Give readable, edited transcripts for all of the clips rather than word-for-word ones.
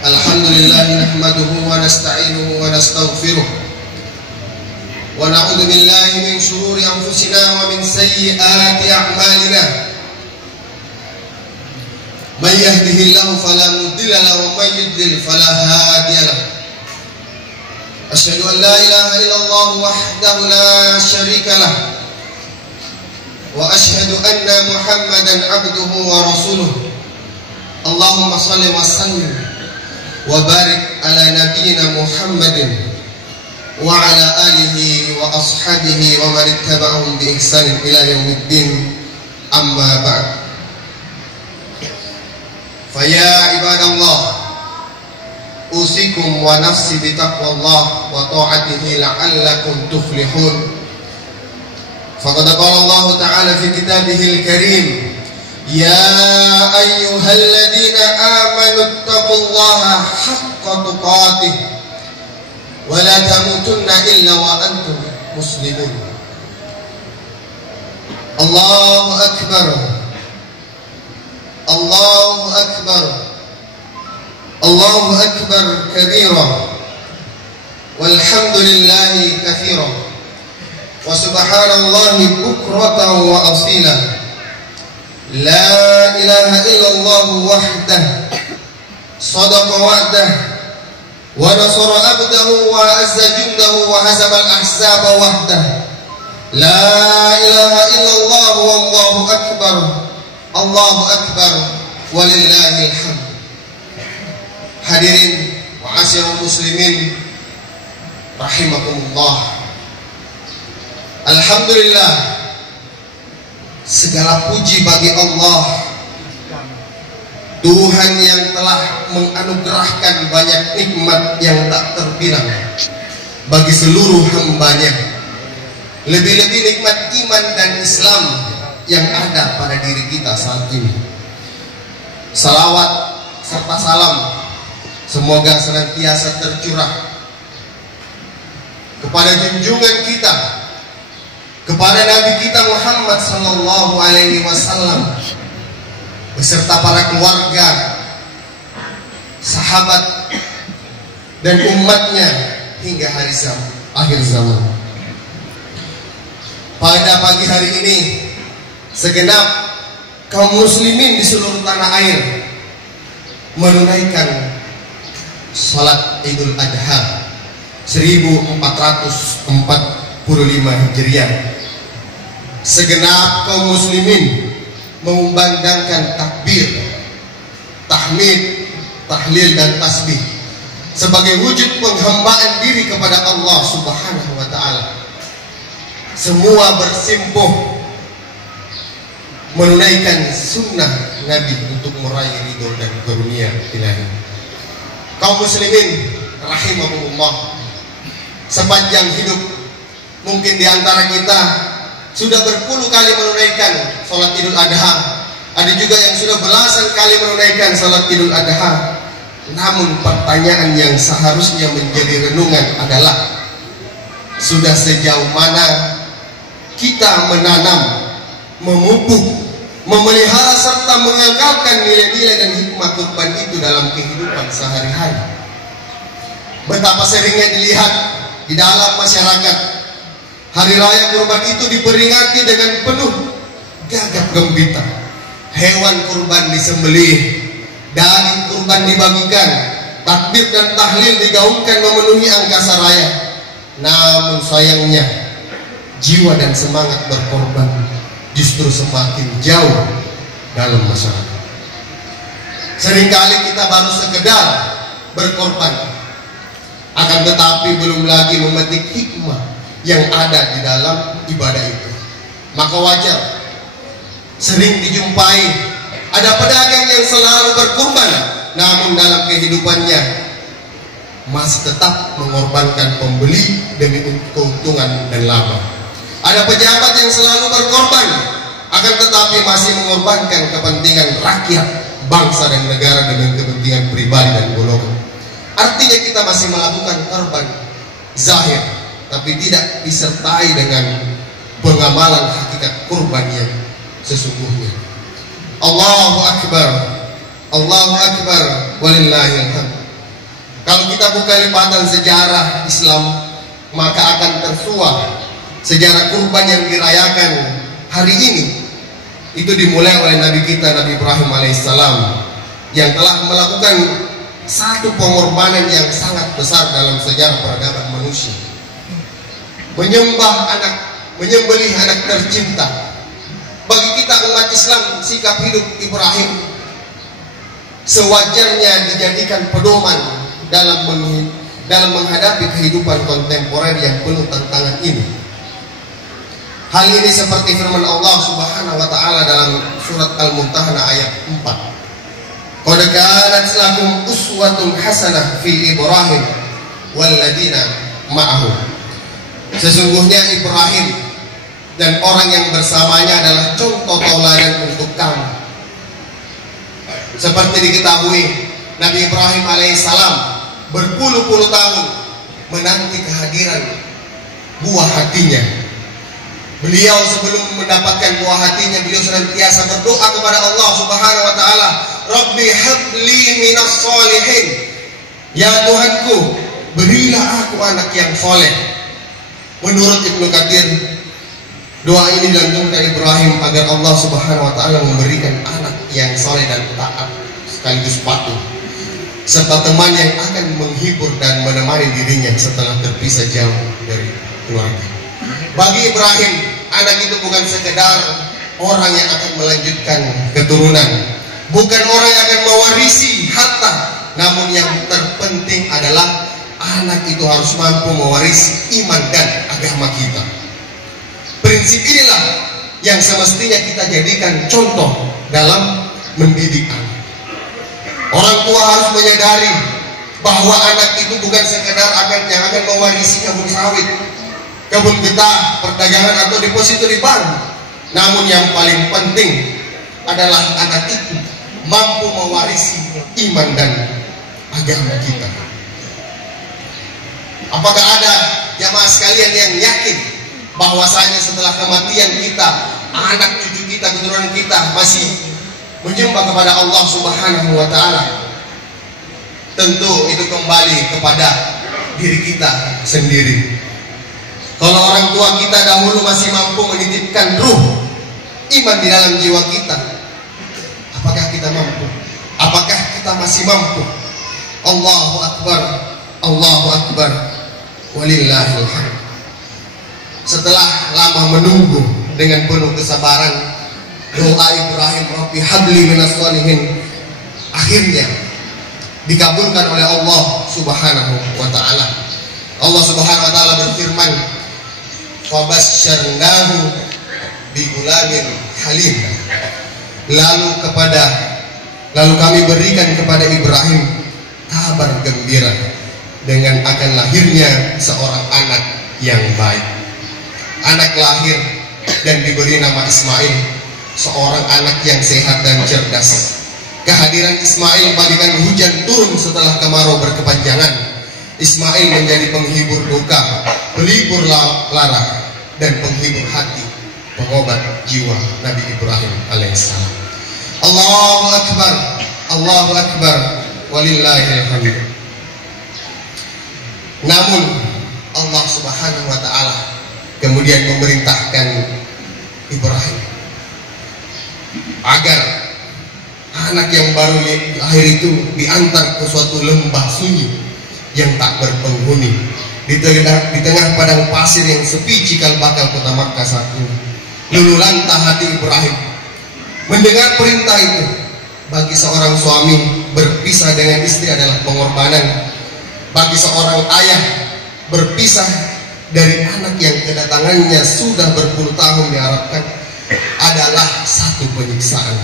Alhamdulillah nahmaduhu wa nasta'inuhu wa nastaghfiruh wa na'udzu billahi min shururi anfusina wa min sayyiati a'malina. Man yahdihillahu fala mudilla lahu wa man yudlil fala hadiya lahu. Asyhadu an la ilaha illallah wahdahu la syarika lah wa asyhadu anna Muhammadan abduhu wa rasuluh. Allahumma shalli wa sallim wa barik ala nabiyyina Muhammadin wa ala alihi wa ashabihi wa man ittaba'ahum bi ihsanin ila yaumiddin. Amma ba'd. Fa ya ibadallah, usikum wa nafsi bi taqwallah wa ta'atihi la'allakum tuflihun. Faqad qala Allah ta'ala fi kitabihil karim, ya ayyuhalladzina amanu taqullaha haqqa tuqatih wa la tamutunna illa wa antum muslimun. Allahu akbar, Allahu akbar, Allahu akbar kabira walhamdulillahi katsira wa subhanallahi bukratan wa asila. La ilaha illallah wahdah sadaqa wa'dah wa nasara abdahu wa azza jundahu wa hazama al-ahzaba wahdah. La ilaha illallah wallahu akbar, Allahu akbar walillahil hamd. Hadirin wa asyiral muslimin rahimakumullah. Alhamdulillah, segala puji bagi Allah, Tuhan yang telah menganugerahkan banyak nikmat yang tak terbilang bagi seluruh hambanya. Lebih-lebih nikmat iman dan Islam yang ada pada diri kita saat ini. Salawat serta salam semoga senantiasa tercurah kepada junjungan kita, kepada Nabi kita Muhammad sallallahu alaihi wasallam beserta para keluarga, sahabat dan umatnya hingga hari akhir zaman. Pada pagi hari ini, segenap kaum muslimin di seluruh tanah air menunaikan salat Idul Adha 1445 Hijriah. Segenap kaum muslimin mengumandangkan takbir, tahmid, tahlil dan tasbih sebagai wujud penghambaan diri kepada Allah Subhanahu wa taala. Semua bersimpuh menunaikan sunnah Nabi untuk meraih ridho dan karunia ilahi. Kaum muslimin rahimahumullah, sepanjang hidup mungkin di antara kita sudah berpuluh kali menunaikan salat Idul Adha. Ada juga yang sudah belasan kali menunaikan salat Idul Adha. Namun pertanyaan yang seharusnya menjadi renungan adalah, sudah sejauh mana kita menanam, memupuk, memelihara serta mengekalkan nilai-nilai dan hikmah kurban itu dalam kehidupan sehari-hari? Betapa seringnya dilihat di dalam masyarakat, hari raya kurban itu diperingati dengan penuh gagap gembita. Hewan kurban disembelih, daging kurban dibagikan, takbir dan tahlil digaungkan memenuhi angkasa raya. Namun sayangnya, jiwa dan semangat berkorban justru semakin jauh dalam masyarakat. Seringkali kita baru sekedar berkorban, akan tetapi belum lagi memetik hikmah yang ada di dalam ibadah itu. Maka wajar sering dijumpai ada pedagang yang selalu berkorban, namun dalam kehidupannya masih tetap mengorbankan pembeli demi keuntungan dan laba. Ada pejabat yang selalu berkorban, akan tetapi masih mengorbankan kepentingan rakyat, bangsa dan negara demi kepentingan pribadi dan golongan. Artinya kita masih melakukan korban zahir, tapi tidak disertai dengan pengamalan hakikat kurban yang sesungguhnya. Allahu Akbar, Allahu Akbar walillahil hamd. Kalau kita buka lipatan sejarah Islam, maka akan tersuah sejarah kurban yang dirayakan hari ini. Itu dimulai oleh Nabi kita, Nabi Ibrahim alaihissalam, yang telah melakukan satu pengorbanan yang sangat besar dalam sejarah peradaban manusia. Menyembelih anak tercinta. Bagi kita umat Islam, sikap hidup Ibrahim sewajarnya dijadikan pedoman dalam menghadapi kehidupan kontemporer yang penuh tantangan ini. Hal ini seperti firman Allah Subhanahu wa taala dalam surat Al-Mumtahanah ayat 4. Qad kanat lakum uswatun hasanah fi Ibrahim walladzina ma'ahu. Sesungguhnya Ibrahim dan orang yang bersamanya adalah contoh tauladan untuk kamu. Seperti diketahui, Nabi Ibrahim alaihissalam berpuluh-puluh tahun menanti kehadiran buah hatinya. Beliau sebelum mendapatkan buah hatinya, beliau senantiasa berdoa kepada Allah Subhanahu wa taala, Rabbi habli minas solihin. Ya Tuhanku, berilah aku anak yang soleh. Menurut Ibnu Katsir, doa ini dilantunkan Ibrahim agar Allah Subhanahu wa taala memberikan anak yang soleh dan taat sekaligus patuh, serta teman yang akan menghibur dan menemani dirinya setelah terpisah jauh dari keluarga. Bagi Ibrahim, anak itu bukan sekedar orang yang akan melanjutkan keturunan, bukan orang yang akan mewarisi harta, namun yang terpenting adalah anak itu harus mampu mewarisi iman dan agama kita. Prinsip inilah yang semestinya kita jadikan contoh dalam mendidik anak. Orang tua harus menyadari bahwa anak itu bukan sekedar yang akan mewarisi kebun sawit, kebun getah, perdagangan atau deposito di bank. Namun yang paling penting adalah anak itu mampu mewarisi iman dan agama kita. Apakah ada jamaah sekalian yang yakin bahwasanya setelah kematian kita, anak cucu kita, keturunan kita masih menyembah kepada Allah Subhanahu wa taala? Tentu itu kembali kepada diri kita sendiri. Kalau orang tua kita dahulu masih mampu menitipkan ruh iman di dalam jiwa kita, apakah kita mampu? Apakah kita masih mampu? Allahu Akbar, Allahu Akbar, walillahil hamd. Setelah lama menunggu dengan penuh kesabaran, doa Ibrahim, Rabbi habli minas sholihin, akhirnya dikabulkan oleh Allah Subhanahu wa taala. Allah Subhanahu wa taala berfirman, fabasyarnahu bigulamin halim. Lalu kami berikan kepada Ibrahim kabar gembira dengan akan lahirnya seorang anak yang baik. Anak lahir dan diberi nama Ismail, seorang anak yang sehat dan cerdas. Kehadiran Ismail bagikan hujan turun setelah kemarau berkepanjangan. Ismail menjadi penghibur duka, pelipur lara, dan penghibur hati, pengobat jiwa Nabi Ibrahim alaihissalam. Allahu Akbar, Allahu Akbar, walillahil hamd. Namun Allah Subhanahu wa taala kemudian memerintahkan Ibrahim agar anak yang baru lahir itu diantar ke suatu lembah sunyi yang tak berpenghuni di tengah padang pasir yang sepi cikal bakal kota Makkah saat ini. Luluh lantah hati Ibrahim mendengar perintah itu. Bagi seorang suami, berpisah dengan istri adalah pengorbanan. Bagi seorang ayah, berpisah dari anak yang kedatangannya sudah berpuluh tahun diharapkan adalah satu penyiksaan.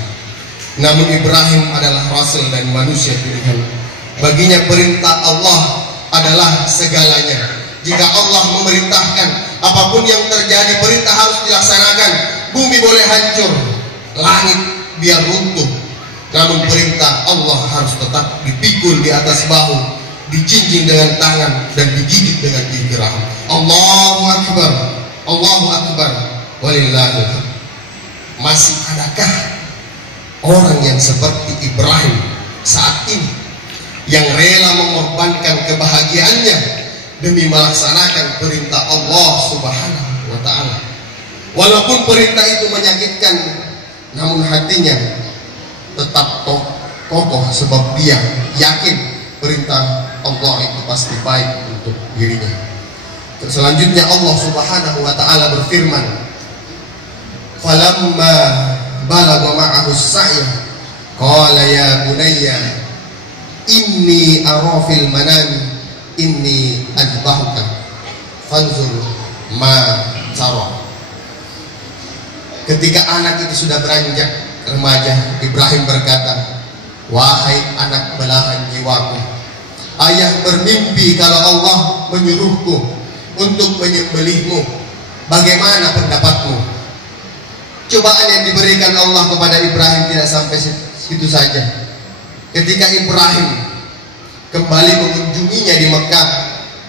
Namun Ibrahim adalah rasul dan manusia pilihan. Baginya perintah Allah adalah segalanya. Jika Allah memerintahkan, apapun yang terjadi, perintah harus dilaksanakan. Bumi boleh hancur, langit biar runtuh, namun perintah Allah harus tetap dipikul di atas bahu, dijinjing dengan tangan, dan digigit dengan gigi rahim. Allahu Akbar, Allahu Akbar, walillahil hamd. Masih adakah orang yang seperti Ibrahim saat ini yang rela mengorbankan kebahagiaannya demi melaksanakan perintah Allah Subhanahu wa ta'ala. Walaupun perintah itu menyakitkan, namun hatinya tetap kokoh sebab dia yakin perintah Allah itu pasti baik untuk dirinya. Selanjutnya Allah Subhanahu wa ta'ala berfirman, falamma balagha ma'ahu as-sa'ya qala ya bunayya inni ara fil manami inni adbahuka fanzur ma tara. Ketika anak itu sudah beranjak remaja, Ibrahim berkata, wahai anak belahan jiwaku, ayah bermimpi kalau Allah menyuruhku untuk menyembelihmu. Bagaimana pendapatmu? Cobaan yang diberikan Allah kepada Ibrahim tidak sampai situ saja. Ketika Ibrahim kembali mengunjunginya di Mekah,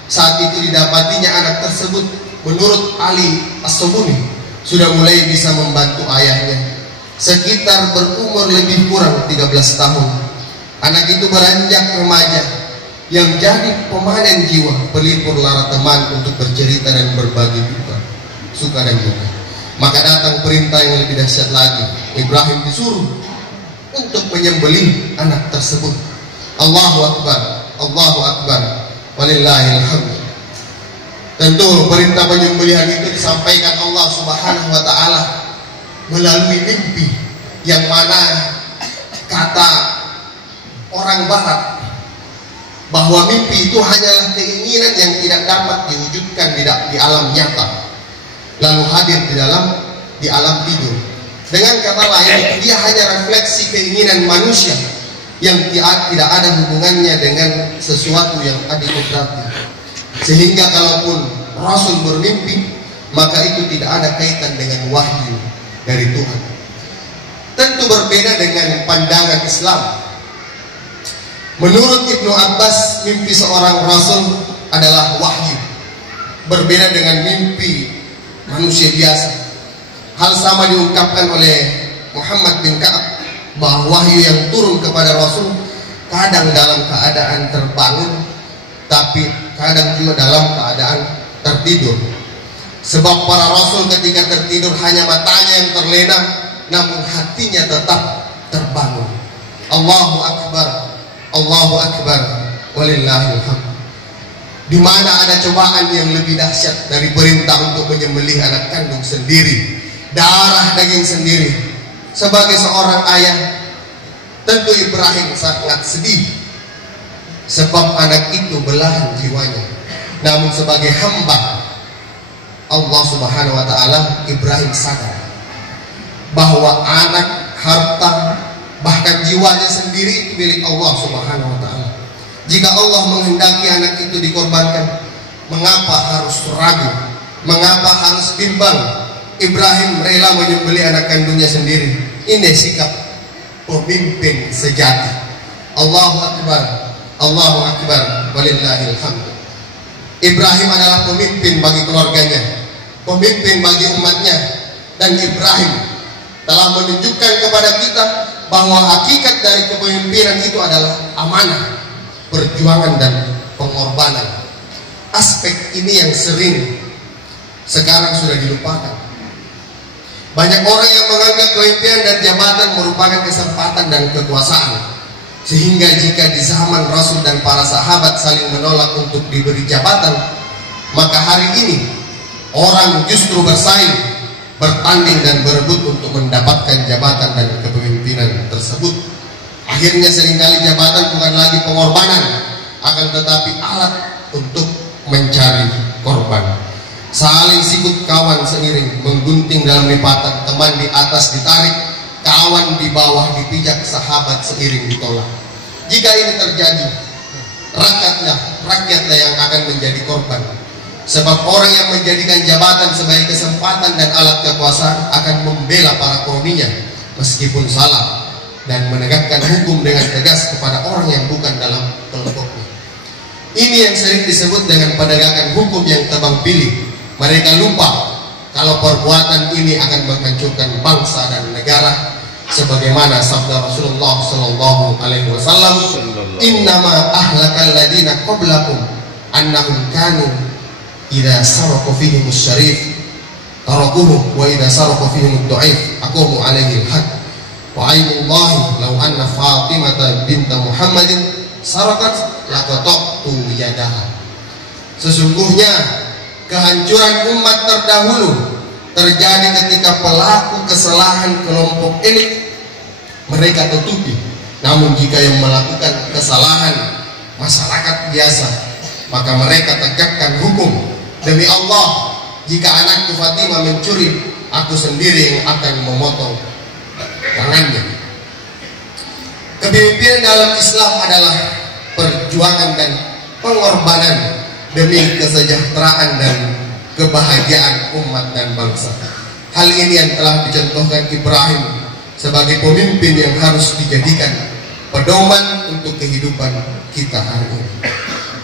saat itu didapatinya anak tersebut menurut Ali As-Subuni sudah mulai bisa membantu ayahnya, sekitar berumur lebih kurang 13 tahun. Anak itu beranjak remaja yang jadi pemanen jiwa, pelipur lara teman untuk bercerita dan berbagi duka, suka dan duka. Maka datang perintah yang lebih dahsyat lagi. Ibrahim disuruh untuk menyembelih anak tersebut. Allahu Akbar, Allahu Akbar, walillahil hamd. Tentu perintah penyembelihan itu disampaikan Allah Subhanahu wa ta'ala melalui mimpi, yang mana kata orang barat bahwa mimpi itu hanyalah keinginan yang tidak dapat diwujudkan di alam nyata, lalu hadir di alam tidur. Dengan kata lain, dia hanya refleksi keinginan manusia yang tidak ada hubungannya dengan sesuatu yang adikodrati. Sehingga kalaupun Rasul bermimpi, maka itu tidak ada kaitan dengan wahyu dari Tuhan. Tentu berbeda dengan pandangan Islam. Menurut Ibnu Abbas, mimpi seorang Rasul adalah wahyu, berbeda dengan mimpi manusia biasa. Hal sama diungkapkan oleh Muhammad bin Ka'ab, bahwa wahyu yang turun kepada Rasul kadang dalam keadaan terbangun, tapi kadang juga dalam keadaan tertidur. Sebab para Rasul ketika tertidur hanya matanya yang terlena, namun hatinya tetap terbangun. Allahu Akbar, Allahu Akbar, walillahil hamd. Di mana ada cobaan yang lebih dahsyat dari perintah untuk menyembelih anak kandung sendiri, darah daging sendiri. Sebagai seorang ayah, tentu Ibrahim sangat sedih, sebab anak itu belahan jiwanya. Namun sebagai hamba Allah Subhanahu wa ta'ala, Ibrahim sadar bahwa anak, harta, bahkan jiwanya sendiri itu milik Allah Subhanahu wa ta'ala. Jika Allah menghendaki anak itu dikorbankan, mengapa harus ragu? Mengapa harus bimbang? Ibrahim rela menyembelih anak kandungnya sendiri. Ini sikap pemimpin sejati. Allahu Akbar, Allahu Akbar, walillahil hamd. Ibrahim adalah pemimpin bagi keluarganya, pemimpin bagi umatnya, dan Ibrahim telah menunjukkan kepada kita bahwa hakikat dari kepemimpinan itu adalah amanah, perjuangan, dan pengorbanan. Aspek ini yang sering sekarang sudah dilupakan. Banyak orang yang menganggap kepemimpinan dan jabatan merupakan kesempatan dan kekuasaan, sehingga jika di zaman Rasul dan para sahabat saling menolak untuk diberi jabatan, maka hari ini orang justru bersaing, bertanding dan berebut untuk mendapatkan jabatan dan kepemimpinan tersebut. Akhirnya seringkali jabatan bukan lagi pengorbanan, akan tetapi alat untuk mencari korban. Saling sikut kawan seiring, menggunting dalam lipatan, teman di atas ditarik, kawan di bawah dipijak, sahabat seiring ditolak. Jika ini terjadi, rakyatlah yang akan menjadi korban. Sebab orang yang menjadikan jabatan sebagai kesempatan dan alat kekuasaan akan membela para kroninya meskipun salah, dan menegakkan hukum dengan tegas kepada orang yang bukan dalam kelompoknya. Ini yang sering disebut dengan penegakan hukum yang tebang pilih. Mereka lupa kalau perbuatan ini akan menghancurkan bangsa dan negara, sebagaimana sabda Rasulullah sallallahu alaihi wasallam, innama ahlakal ladina qablakum annahum kanu idza saraqa fihim asy-syarif tarakuhu wa idza saraqa fihim ad-dha'if aqamu alaihi al-had wa aymullahi law anna Fatimah binta Muhammadin sarakat laqata'tu yadaha. Sesungguhnya kehancuran umat terdahulu terjadi ketika pelaku kesalahan kelompok elit mereka tutupi. Namun jika yang melakukan kesalahan masyarakat biasa, maka mereka tegakkan hukum. Demi Allah, jika anakku Fatimah mencuri, aku sendiri yang akan memotong tangannya. Kepemimpinan dalam Islam adalah perjuangan dan pengorbanan demi kesejahteraan dan kebahagiaan umat dan bangsa. Hal ini yang telah dicontohkan Ibrahim sebagai pemimpin yang harus dijadikan pedoman untuk kehidupan kita hari ini.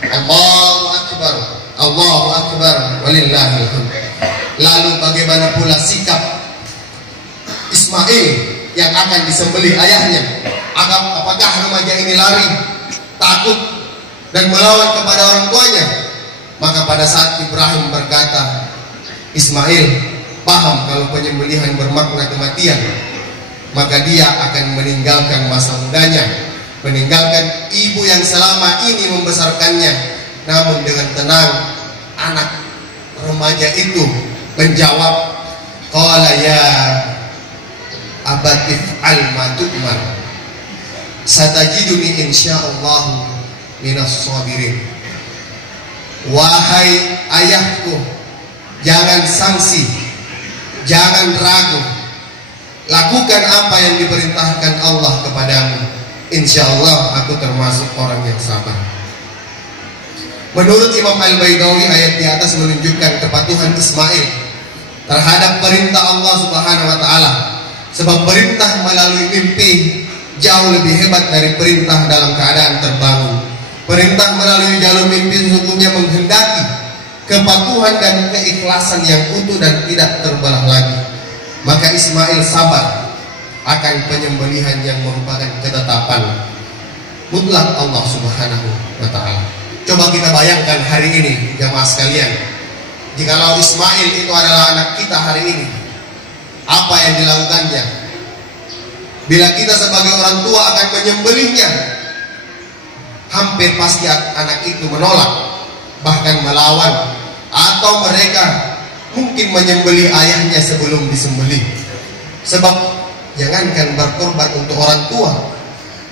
Allahu Akbar, Allahu Akbar, walillahil hamd. Lalu bagaimana pula sikap Ismail yang akan disembelih ayahnya? Apakah remaja ini lari, takut dan melawan kepada orang tuanya? Maka pada saat Ibrahim berkata, Ismail paham kalau penyembelihan bermakna kematian, maka dia akan meninggalkan masa mudanya, meninggalkan ibu yang selama ini membesarkannya. Namun dengan tenang, anak remaja itu menjawab, qala ya abatif al-ma tu'mar satajiduni insyaallah minas sabirin. Wahai ayahku, jangan sangsi, jangan ragu, lakukan apa yang diperintahkan Allah kepadamu. Insya Allah aku termasuk orang yang sabar. Menurut Imam Al-Baidawi, ayat di atas menunjukkan kepatuhan Ismail terhadap perintah Allah Subhanahu wa Ta'ala, sebab perintah melalui mimpi jauh lebih hebat dari perintah dalam keadaan terbangun. Perintah melalui jalur mimpi sesungguhnya menghendaki kepatuhan dan keikhlasan yang utuh dan tidak terbelah lagi. Maka Ismail sabar akan penyembelihan yang merupakan ketetapan mutlak Allah Subhanahu wa Ta'ala. Coba kita bayangkan hari ini, jamaah sekalian, jikalau Ismail itu adalah anak kita hari ini, apa yang dilakukannya? Bila kita sebagai orang tua akan menyembelihnya, hampir pasti anak itu menolak, bahkan melawan, atau mereka mungkin menyembelih ayahnya sebelum disembelih. Sebab jangankan berkorban untuk orang tua,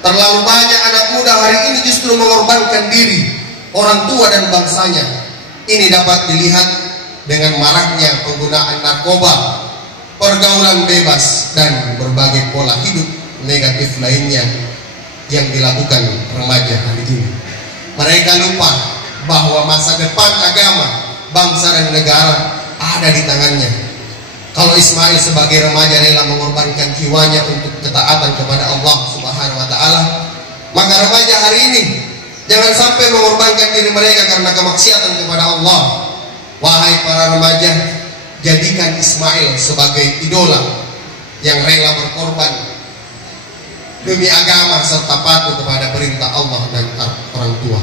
terlalu banyak anak muda hari ini justru mengorbankan diri, orang tua dan bangsanya. Ini dapat dilihat dengan maraknya penggunaan narkoba, pergaulan bebas, dan berbagai pola hidup negatif lainnya yang dilakukan remaja hari ini. Mereka lupa bahwa masa depan agama, bangsa dan negara ada di tangannya. Kalau Ismail sebagai remaja rela mengorbankan jiwanya untuk ketaatan kepada Allah Subhanahu wa Ta'ala, maka remaja hari ini jangan sampai mengorbankan diri mereka karena kemaksiatan kepada Allah. Wahai para remaja, jadikan Ismail sebagai idola yang rela berkorban demi agama serta patuh kepada perintah Allah dan orang tua.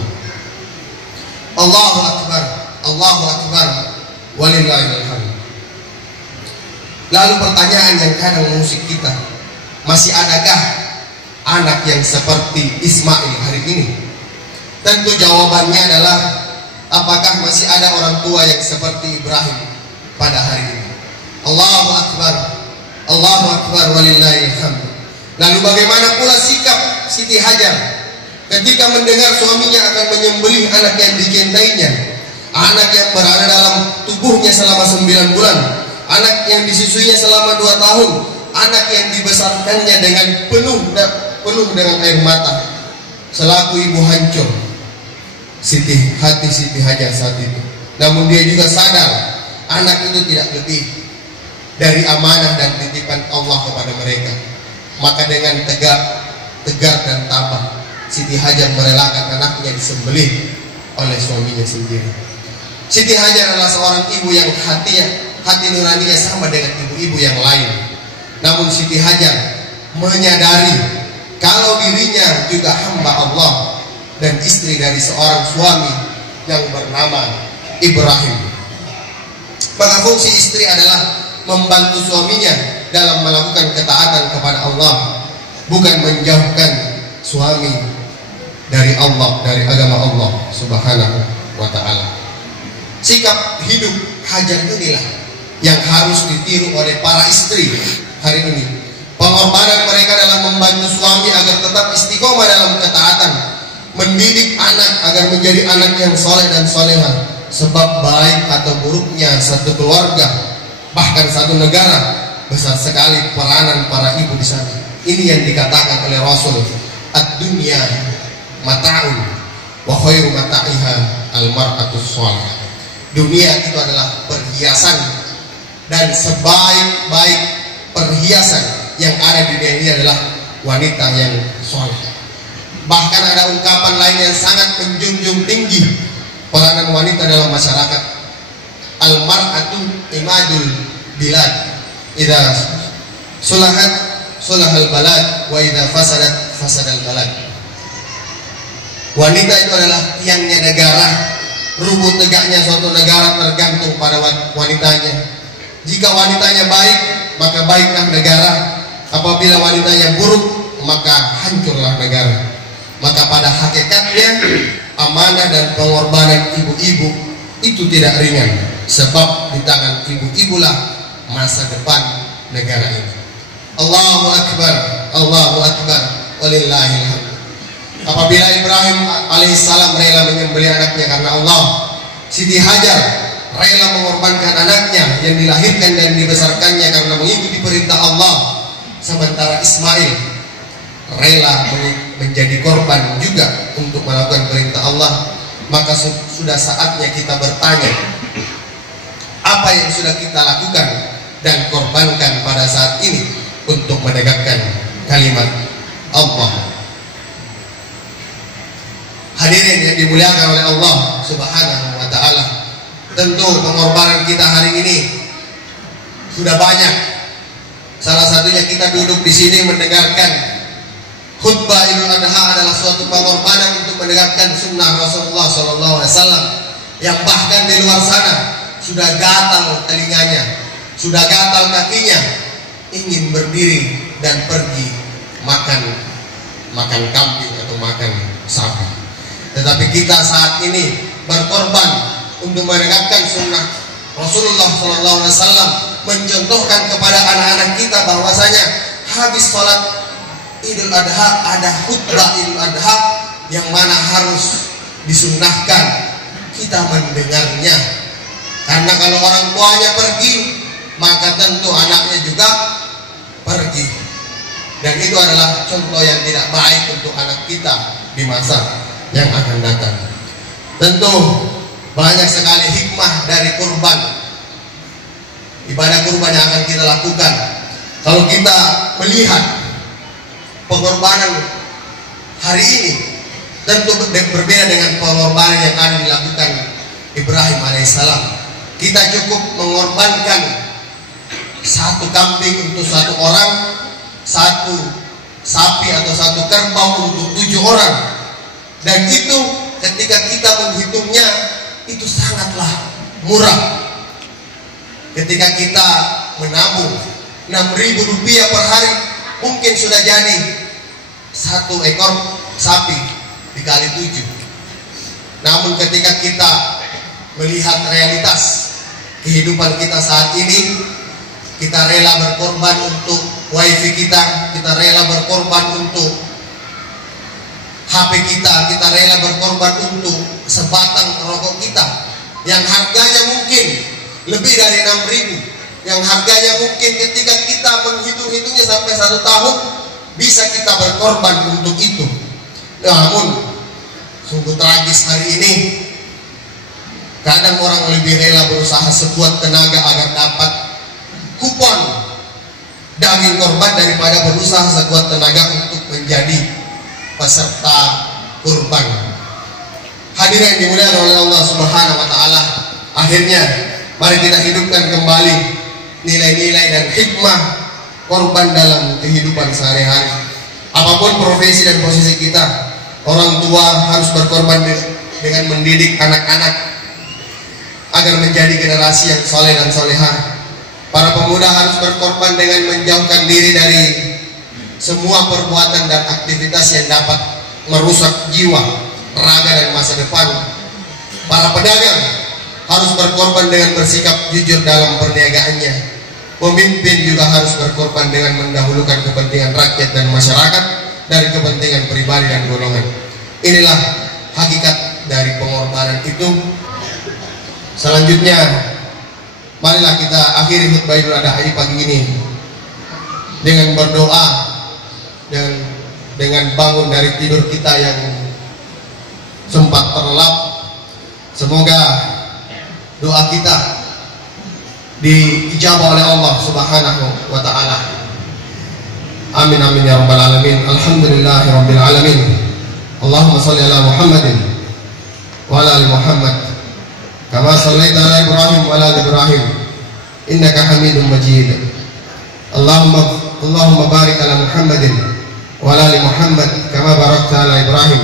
Allahu Akbar, Allahu Akbar, walillahil hamd. Lalu pertanyaan yang kadang mengusik kita, masih adakah anak yang seperti Ismail hari ini? Tentu jawabannya adalah, apakah masih ada orang tua yang seperti Ibrahim pada hari ini? Allahu Akbar, Allahu Akbar, walillahil hamd. Lalu bagaimana pula sikap Siti Hajar ketika mendengar suaminya akan menyembelih anak yang dicintainya, anak yang berada dalam tubuhnya selama 9 bulan, anak yang disusuinya selama 2 tahun, anak yang dibesarkannya dengan penuh dengan air mata. Selaku ibu hancur hati Siti Hajar saat itu. Namun dia juga sadar anak itu tidak lebih dari amanah dan titipan Allah kepada mereka. Maka dengan tegar dan tabah, Siti Hajar merelakan anaknya disembelih oleh suaminya sendiri. Siti Hajar adalah seorang ibu yang hati nuraninya sama dengan ibu-ibu yang lain. Namun Siti Hajar menyadari kalau dirinya juga hamba Allah dan istri dari seorang suami yang bernama Ibrahim. Maka fungsi istri adalah membantu suaminya dalam melakukan ketaatan kepada Allah, bukan menjauhkan suami dari Allah, dari agama Allah Subhanahu wa ta'ala. Sikap hidup Hajar inilah yang harus ditiru oleh para istri hari ini. Pengorbanan mereka dalam membantu suami agar tetap istiqomah dalam ketaatan, mendidik anak agar menjadi anak yang soleh dan soleha. Sebab baik atau buruknya satu keluarga, bahkan satu negara, besar sekali peranan para ibu di sana. Ini yang dikatakan oleh Rasul, ad-dunya mata'un wa khairu mata'iha al-mar'atus shalihah. Dunia itu adalah perhiasan, dan sebaik-baik perhiasan yang ada di dunia ini adalah wanita yang soleh. Bahkan ada ungkapan lain yang sangat menjunjung tinggi peranan wanita dalam masyarakat. Al-mar'atu imadul bilad, idza sulahat sulahal balad, wa idza fasadat fasadal balad. Wanita itu adalah tiangnya negara. Rubuh tegaknya suatu negara tergantung pada wanitanya. Jika wanitanya baik, maka baiklah negara. Apabila wanitanya buruk, maka hancurlah negara. Maka pada hakikatnya amanah dan pengorbanan ibu-ibu itu tidak ringan, sebab di tangan ibu-ibulah masa depan negara ini. Allahu Akbar, Allahu Akbar, walillahil hamd. Apabila Ibrahim alaihissalam rela menyembelih anaknya karena Allah, Siti Hajar rela mengorbankan anaknya yang dilahirkan dan dibesarkannya karena mengikuti perintah Allah, sementara Ismail rela menjadi korban juga untuk melakukan perintah Allah. Maka sudah saatnya kita bertanya, apa yang sudah kita lakukan dan korbankan pada saat ini untuk menegakkan kalimat Allah. Hadirin yang dimuliakan oleh Allah Subhanahu wa ta'ala, tentu pengorbanan kita hari ini sudah banyak. Salah satunya kita duduk di sini mendengarkan khutbah Idul Adha adalah suatu pengorbanan untuk menegakkan sunnah Rasulullah SAW, yang bahkan di luar sana sudah gatal telinganya, sudah gatal kakinya, ingin berdiri dan pergi makan kambing atau makan sapi. Tetapi kita saat ini berkorban untuk menegakkan sunnah Rasulullah SAW, mencontohkan kepada anak-anak kita bahwasanya habis sholat Idul Adha ada khutbah Idul Adha yang mana harus disunnahkan kita mendengarnya. Karena kalau orang tuanya pergi, maka tentu anaknya juga pergi. Dan itu adalah contoh yang tidak baik untuk anak kita di masa yang akan datang. Tentu banyak sekali hikmah dari kurban, ibadah kurban yang akan kita lakukan. Kalau kita melihat pengorbanan hari ini, tentu berbeda dengan pengorbanan yang akan dilakukan Ibrahim alaihissalam. Kita cukup mengorbankan satu kambing untuk satu orang, satu sapi atau satu kerbau untuk 7 orang. Dan itu ketika kita menghitungnya itu sangatlah murah. Ketika kita menabung 6.000 rupiah per hari, mungkin sudah jadi 1 ekor sapi dikali 7. Namun ketika kita melihat realitas kehidupan kita saat ini, kita rela berkorban untuk wifi kita rela berkorban untuk HP kita rela berkorban untuk sebatang rokok kita yang harganya mungkin lebih dari 6.000, yang harganya mungkin ketika kita menghitung-hitungnya sampai 1 tahun bisa kita berkorban untuk itu. Namun sungguh tragis hari ini, kadang orang lebih rela berusaha sekuat tenaga agar dapat kupon daging korban daripada berusaha sekuat tenaga untuk menjadi peserta kurban. Hadirin yang dimuliakan oleh Allah Subhanahu wa ta'ala, akhirnya mari kita hidupkan kembali nilai-nilai dan hikmah korban dalam kehidupan sehari-hari. Apapun profesi dan posisi kita, orang tua harus berkorban dengan mendidik anak-anak agar menjadi generasi yang soleh dan solehah. Para pemuda harus berkorban dengan menjauhkan diri dari semua perbuatan dan aktivitas yang dapat merusak jiwa, raga, dan masa depan. Para pedagang harus berkorban dengan bersikap jujur dalam perniagaannya. Pemimpin juga harus berkorban dengan mendahulukan kepentingan rakyat dan masyarakat dari kepentingan pribadi dan golongan. Inilah hakikat dari pengorbanan itu. Selanjutnya, marilah kita akhiri khutbah Idul Adha pagi ini dengan berdoa dan dengan bangun dari tidur kita yang sempat terlelap. Semoga doa kita diijabah oleh Allah Subhanahu wa taala. Amin amin ya rabbal alamin. Alhamdulillahirabbil alamin. Allahumma shalli ala Muhammadin wa ala ali Muhammad kama shallaita ala Ibrahim wa ala ali Ibrahim innaka Hamidum Majid. Allahumma barik ala Muhammadin wa ala ali Muhammad kama barakta ala Ibrahim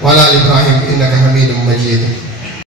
wa ala ali Ibrahim innaka Hamidum Majid.